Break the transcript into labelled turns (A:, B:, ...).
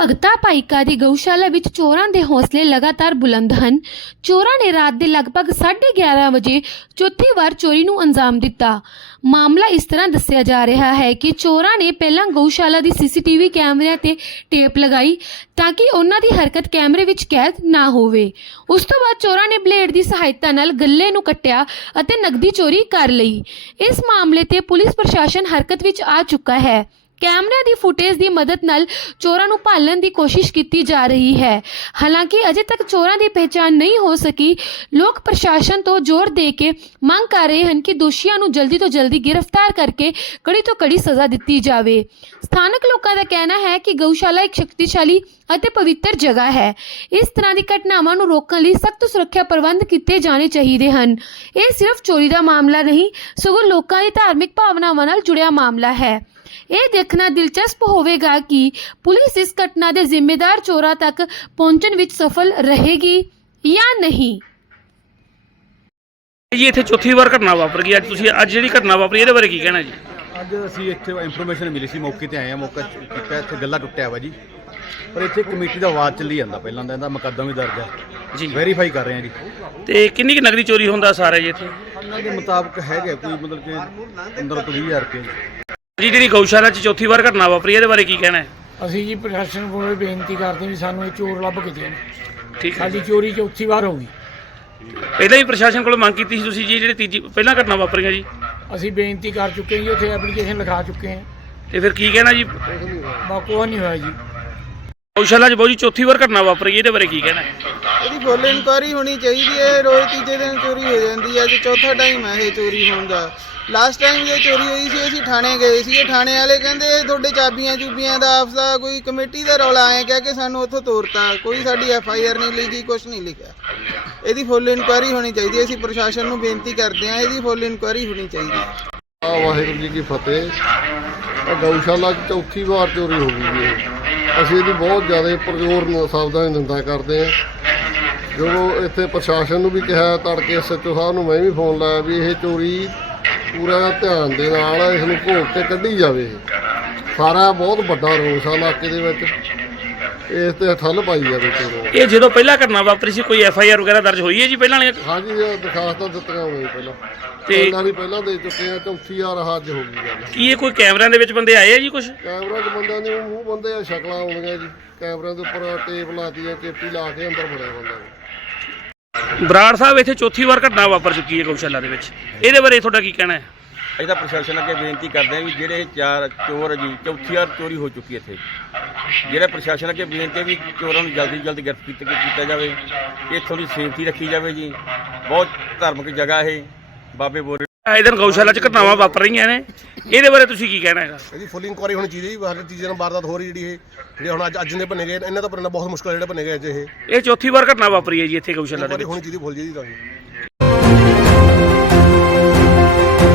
A: ਭਗਤਾ ਭਾਈਕਾ ਦੀ ਗਊਸ਼ਾਲਾ ਵਿੱਚ ਚੋਰਾਂ ਦੇ ਹੌਸਲੇ ਲਗਾਤਾਰ ਬੁਲੰਦ ਹਨ। ਚੋਰਾਂ ਨੇ ਰਾਤ ਦੇ ਲਗਭਗ 11:30 ਵਜੇ ਚੌਥੀ ਵਾਰ ਚੋਰੀ ਨੂੰ ਅੰਜਾਮ ਦਿੱਤਾ। ਮਾਮਲਾ ਇਸ ਤਰ੍ਹਾਂ ਦੱਸਿਆ ਜਾ ਰਿਹਾ ਹੈ ਕਿ ਚੋਰਾਂ ਨੇ ਪਹਿਲਾਂ ਗਊਸ਼ਾਲਾ ਦੀ ਸੀਸੀਟੀਵੀ ਕੈਮਰਿਆਂ ਤੇ ਟੇਪ ਲਗਾਈ ਤਾਂ ਕਿ ਉਹਨਾਂ ਦੀ ਹਰਕਤ ਕੈਮਰੇ ਵਿੱਚ ਕੈਦ ਨਾ ਹੋਵੇ। ਉਸ ਤੋਂ ਬਾਅਦ ਚੋਰਾਂ ਨੇ ਬਲੇਡ ਦੀ ਸਹਾਇਤਾ ਨਾਲ ਗੱਲੇ ਨੂੰ ਕੱਟਿਆ ਅਤੇ ਨਕਦੀ ਚੋਰੀ ਕਰ ਲਈ। ਇਸ ਮਾਮਲੇ ਤੇ ਪੁਲਿਸ ਪ੍ਰਸ਼ਾਸਨ ਹਰਕਤ ਵਿੱਚ ਆ ਚੁੱਕਾ ਹੈ। ਕੈਮਰਿਆਂ ਦੀ ਫੁਟੇਜ ਦੀ ਮਦਦ ਨਾਲ ਚੋਰਾਂ ਨੂੰ ਭਾਲਣ ਦੀ ਕੋਸ਼ਿਸ਼ ਕੀਤੀ ਜਾ ਰਹੀ ਹੈ। ਹਾਲਾਂਕਿ ਅਜੇ ਤੱਕ ਚੋਰਾਂ ਦੀ ਪਹਿਚਾਣ ਨਹੀਂ ਹੋ ਸਕੀ। ਲੋਕ ਪ੍ਰਸ਼ਾਸਨ ਤੋਂ ਜ਼ੋਰ ਦੇ ਕੇ ਮੰਗ ਕਰ ਰਹੇ ਹਨ ਕਿ ਦੋਸ਼ੀਆਂ ਨੂੰ ਜਲਦੀ ਤੋਂ ਜਲਦੀ ਗ੍ਰਿਫਤਾਰ ਕਰਕੇ ਕੜੀ ਤੋਂ ਕੜੀ ਸਜ਼ਾ ਦਿੱਤੀ ਜਾਵੇ। ਸਥਾਨਕ ਲੋਕਾਂ ਦਾ ਕਹਿਣਾ ਹੈ ਕਿ ਗਊਸ਼ਾਲਾ ਇੱਕ ਸ਼ਕਤੀਸ਼ਾਲੀ ਅਤੇ ਪਵਿੱਤਰ ਜਗ੍ਹਾ ਹੈ। ਇਸ ਤਰ੍ਹਾਂ ਦੀ ਘਟਨਾਵਾਂ ਨੂੰ ਰੋਕਣ ਲਈ ਸਖਤ ਸੁਰੱਖਿਆ ਪ੍ਰਬੰਧ ਕੀਤੇ ਜਾਣੇ ਚਾਹੀਦੇ ਹਨ। ਇਹ ਸਿਰਫ ਚੋਰੀ ਦਾ ਮਾਮਲਾ ਨਹੀਂ, ਸਗੋਂ ਲੋਕਾਂ ਦੀ ਧਾਰਮਿਕ ਭਾਵਨਾਵਾਂ ਨਾਲ ਜੁੜਿਆ ਮਾਮਲਾ ਹੈ। ਇਹ ਦੇਖਣਾ ਦਿਲਚਸਪ ਹੋਵੇਗਾ ਕਿ ਪੁਲਿਸ ਇਸ ਘਟਨਾ ਦੇ ਜ਼ਿੰਮੇਦਾਰ ਚੋਰਾਂ ਤੱਕ ਪਹੁੰਚਣ ਵਿੱਚ ਸਫਲ ਰਹੇਗੀ ਜਾਂ ਨਹੀਂ।
B: ਜੀ ਇੱਥੇ ਚੌਥੀ ਵਾਰ ਘਟਨਾ ਵਾਪਰ ਗਈ। ਅੱਜ ਜਿਹੜੀ ਘਟਨਾ ਵਾਪਰੀ ਇਹਦੇ ਬਾਰੇ ਕੀ ਕਹਿਣਾ ਜੀ?
C: ਅੱਜ ਅਸੀਂ ਇੱਥੇ ਇਨਫੋਰਮੇਸ਼ਨ ਮਿਲੀ ਸੀ, ਮੌਕੇ ਤੇ ਆਏ ਆ। ਮੌਕਾ ਕੀਤਾ, ਇੱਥੇ ਗੱਲਾ ਟੁੱਟਿਆ ਵਾ ਜੀ, ਪਰ ਇੱਥੇ ਕਮੇਟੀ ਦਾ ਆਵਾਜ਼ ਚੱਲੀ ਜਾਂਦਾ। ਪਹਿਲਾਂ ਦਾ ਇਹਦਾ ਮੁਕੱਦਮਾ ਵੀ ਦਰਜ ਹੈ
B: ਜੀ,
C: ਵੈਰੀਫਾਈ ਕਰ ਰਹੇ ਆ ਜੀ।
B: ਤੇ ਕਿੰਨੀ ਕੁ ਨਕਦੀ ਚੋਰੀ ਹੁੰਦਾ ਸਾਰਾ ਜੀ ਇੱਥੇ?
C: ਉਹਨਾਂ ਦੇ ਮੁਤਾਬਕ ਹੈਗਾ ਕੋਈ ਮਤਲਬ ਕਿ 15 ਤੋਂ 20,000 ਰੁਪਏ
B: ਜੀ। ਜਿਹੜੀ ਗਊਸ਼ਾਲਾ 'ਚ ਚੌਥੀ ਵਾਰ ਘਟਨਾ ਵਾਪਰੀ ਇਹਦੇ ਬਾਰੇ ਕੀ ਕਹਿਣਾ ਹੈ?
D: ਅਸੀਂ ਜੀ ਪ੍ਰਸ਼ਾਸਨ ਕੋਲ ਬੇਨਤੀ ਕਰਦੇ ਵੀ ਸਾਨੂੰ ਇਹ ਚੋਰ ਲੱਭ ਕੇ ਦੇਣ।
B: ਠੀਕ ਹੈ,
D: ਸਾਡੀ ਚੋਰੀ ਚੌਥੀ ਵਾਰ ਹੋ ਗਈ।
B: ਪਹਿਲਾਂ ਹੀ ਪ੍ਰਸ਼ਾਸਨ ਕੋਲ ਮੰਗ ਕੀਤੀ ਸੀ ਤੁਸੀਂ ਜੀ, ਜਿਹੜੀ ਤੀਜੀ ਪਹਿਲਾਂ ਘਟਨਾ ਵਾਪਰੀਆਂ ਜੀ?
D: ਅਸੀਂ ਬੇਨਤੀ ਕਰ ਚੁੱਕੇ ਹਾਂ ਜੀ, ਉੱਥੇ ਐਪਲੀਕੇਸ਼ਨ ਲਿਖਾ ਚੁੱਕੇ ਹਾਂ।
B: ਤੇ ਫਿਰ ਕੀ ਕਹਿਣਾ ਜੀ?
D: ਕੋਈ ਨਹੀਂ ਹੋਇਆ ਜੀ।
B: ਗਊਸ਼ਾਲਾ 'ਚ ਬਹੁਤ ਜੀ ਚੌਥੀ ਵਾਰ ਘਟਨਾ ਵਾਪਰੀ ਇਹਦੇ ਬਾਰੇ ਕੀ ਕਹਿਣਾ ਹੈ?
E: ਇਹਦੀ ਫੁੱਲ ਇਨਕੁਆਇਰੀ ਹੋਣੀ ਚਾਹੀਦੀ ਹੈ। ਰੋਜ਼ ਤੀਜੇ ਦਿਨ ਚੋਰੀ ਹੋ ਜਾਂਦੀ ਹੈ, ਅੱਜ ਚੌਥਾ ਟਾਈਮ ਹੈ ਇਹ ਚੋਰੀ ਹੋਣ ਦਾ। ਲਾਸਟ ਟਾਈਮ ਜੇ ਚੋਰੀ ਹੋਈ ਸੀ ਅਸੀਂ ਥਾਣੇ ਗਏ ਸੀ। ਥਾਣੇ ਵਾਲੇ ਕਹਿੰਦੇ ਤੁਹਾਡੇ ਚਾਬੀਆਂ ਚੂਬੀਆਂ ਦਾ ਆਪਸ ਦਾ ਕੋਈ ਕਮੇਟੀ ਦਾ ਰੌਲਾ ਆਇਆ ਕਹਿ ਕੇ ਸਾਨੂੰ ਉੱਥੋਂ ਤੋਰਤਾ। ਕੋਈ ਸਾਡੀ FIR ਨਹੀਂ ਲਿਖੀ, ਕੁਛ ਨਹੀਂ ਲਿਖਿਆ। ਇਹਦੀ ਫੁੱਲ ਇਨਕੁਆਇਰੀ ਹੋਣੀ ਚਾਹੀਦੀ ਹੈ। ਅਸੀਂ ਪ੍ਰਸ਼ਾਸਨ ਨੂੰ ਬੇਨਤੀ ਕਰਦੇ ਹਾਂ, ਇਹਦੀ ਫੁੱਲ ਇਨਕੁਆਇਰੀ ਹੋਣੀ ਚਾਹੀਦੀ ਹੈ।
F: ਵਾਹਿਗੁਰੂ ਜੀ ਕੀ ਫਤਿਹ। ਗਊਸ਼ਾਲਾ 'ਚ ਚੌਥੀ ਵਾਰ ਚੋਰੀ ਹੋ ਗਈ ਜੀ। ਅਸੀਂ ਇਹਦੀ ਬਹੁਤ ਜ਼ਿਆਦਾ ਪੁਰਜ਼ੋਰ ਸ਼ਬਦਾਂ ਦੀ ਨਿੰਦਾ ਕਰਦੇ ਹਾਂ। ਜਦੋਂ ਇੱਥੇ ਪ੍ਰਸ਼ਾਸਨ ਨੂੰ ਵੀ ਕਿਹਾ, ਤੜਕੇ SHO ਸਾਹਿਬ ਨੂੰ ਮੈਂ ਵੀ ਫੋਨ ਲਾਇਆ ਵੀ ਇਹ ਚੋਰੀ ਪੂਰਾ ਧਿਆਨ ਦੇ ਨਾਲ ਇਸ ਨੂੰ ਘੋਖ ਕੇ ਕੱਢੀ ਜਾਵੇ। ਸਾਰਾ ਬਹੁਤ ਵੱਡਾ ਰੋਸ ਆ ਇਲਾਕੇ ਦੇ ਵਿੱਚ, ਇਸ ਤੇ ਠੱਲ ਪਾਈ ਜਾਵੇ ਚੋਰੋਂ।
B: ਇਹ ਜਦੋਂ ਪਹਿਲਾਂ ਘਟਨਾ ਵਾਪਰੀ ਸੀ ਕੋਈ FIR ਵਗੈਰਾ ਦਰਜ ਹੋਈ ਹੈ ਜੀ ਪਹਿਲਾਂ ਵਾਲੀਆਂ?
F: ਹਾਂਜੀ, ਦਰਖਾਸਤਾਂ ਦਿੱਤੀਆਂ ਹੋਈਆਂ ਪਹਿਲਾਂ ਪਹਿਲਾਂ ਦੇ ਚੁੱਕੇ ਆ। ਚੌਥੀ ਵਾਰ ਅੱਜ ਹੋ ਗਈ ਗੱਲ।
B: ਕੀ ਇਹ ਕੋਈ ਕੈਮਰਿਆਂ ਦੇ ਵਿੱਚ ਬੰਦੇ ਆਏ ਆ ਜੀ? ਕੁਛ
F: ਕੈਮਰਾ 'ਚ ਬੰਦਿਆਂ ਦੇ ਮੂੰਹ ਬੰਦੇ ਆ, ਸ਼ਕਲਾਂ ਆਉਂਦੀਆਂ ਜੀ। ਕੈਮਰਿਆਂ ਦੇ ਉੱਪਰ ਟੇਪ ਲਾਤੀ ਆ, ਕੇਪੀ ਲਾ ਕੇ ਅੰਦਰ ਫੜਿਆ ਬੰਦਾ।
B: ਬਰਾੜ ਸਾਹਿਬ, ਇੱਥੇ ਚੌਥੀ ਵਾਰ ਘਟਨਾ ਵਾਪਰ ਚੁੱਕੀ ਹੈ ਗਊਸ਼ਾਲਾ ਦੇ ਵਿੱਚ, ਇਹਦੇ ਬਾਰੇ ਤੁਹਾਡਾ ਕੀ ਕਹਿਣਾ ਹੈ?
G: ਅਸੀਂ ਤਾਂ ਪ੍ਰਸ਼ਾਸਨ ਅੱਗੇ ਬੇਨਤੀ ਕਰਦੇ ਹਾਂ ਵੀ ਜਿਹੜੇ 4 ਚੋਰ ਜੀ ਚੌਥੀ ਵਾਰ ਚੋਰੀ ਹੋ ਚੁੱਕੀ ਇੱਥੇ, ਜਿਹੜਾ ਪ੍ਰਸ਼ਾਸਨ ਅੱਗੇ ਬੇਨਤੀ ਹੈ ਵੀ ਚੋਰਾਂ ਨੂੰ ਜਲਦੀ ਤੋਂ ਜਲਦੀ ਗ੍ਰਿਫਤਾਰ ਕੀਤਾ ਜਾਵੇ। ਇੱਥੋਂ ਦੀ ਸੇਫਟੀ ਰੱਖੀ ਜਾਵੇ ਜੀ। ਬਹੁਤ ਧਾਰਮਿਕ ਜਗ੍ਹਾ ਇਹ ਬਾਬੇ ਬੋਰੇ।
B: ਇਹ ਦਿਨ ਗਊਸ਼ਾਲਾ 'ਚ ਘਟਨਾਵਾਂ ਵਾਪਰ ਰਹੀਆਂ ਨੇ, ਇਹਦੇ ਬਾਰੇ ਤੁਸੀਂ ਕੀ ਕਹਿਣਾ ਹੈਗਾ?
F: ਇਹਦੀ ਫੁੱਲ ਇਨਕੁਆਇਰੀ ਹੋਣੀ ਚਾਹੀਦੀ ਹੈ। ਹਰ ਤੀਜੇ ਦਿਨ ਵਾਰਦਾਤ ਹੋ ਰਹੀ ਜਿਹੜੀ ਜਿਹੜੇ ਹੁਣ ਅੱਜ ਦੇ ਭੰਨੇ ਗਏ, ਇਹਨਾਂ ਦਾ ਭੰਨਣਾ ਬਹੁਤ ਮੁਸ਼ਕਲ। ਜਿਹੜੇ ਭੰਨੇ ਗਏ ਅੱਜ ਇਹ
B: ਚੌਥੀ ਵਾਰ ਘਟਨਾ ਵਾਪਰੀ ਹੈ ਜੀ ਇੱਥੇ ਗਊਸ਼ਾਲਾ ਦੇ ਵਿੱਚ।
F: ਹੋਣੀ ਚਾਹੀਦੀ, ਫੁੱਲ ਜੀ ਦੀ।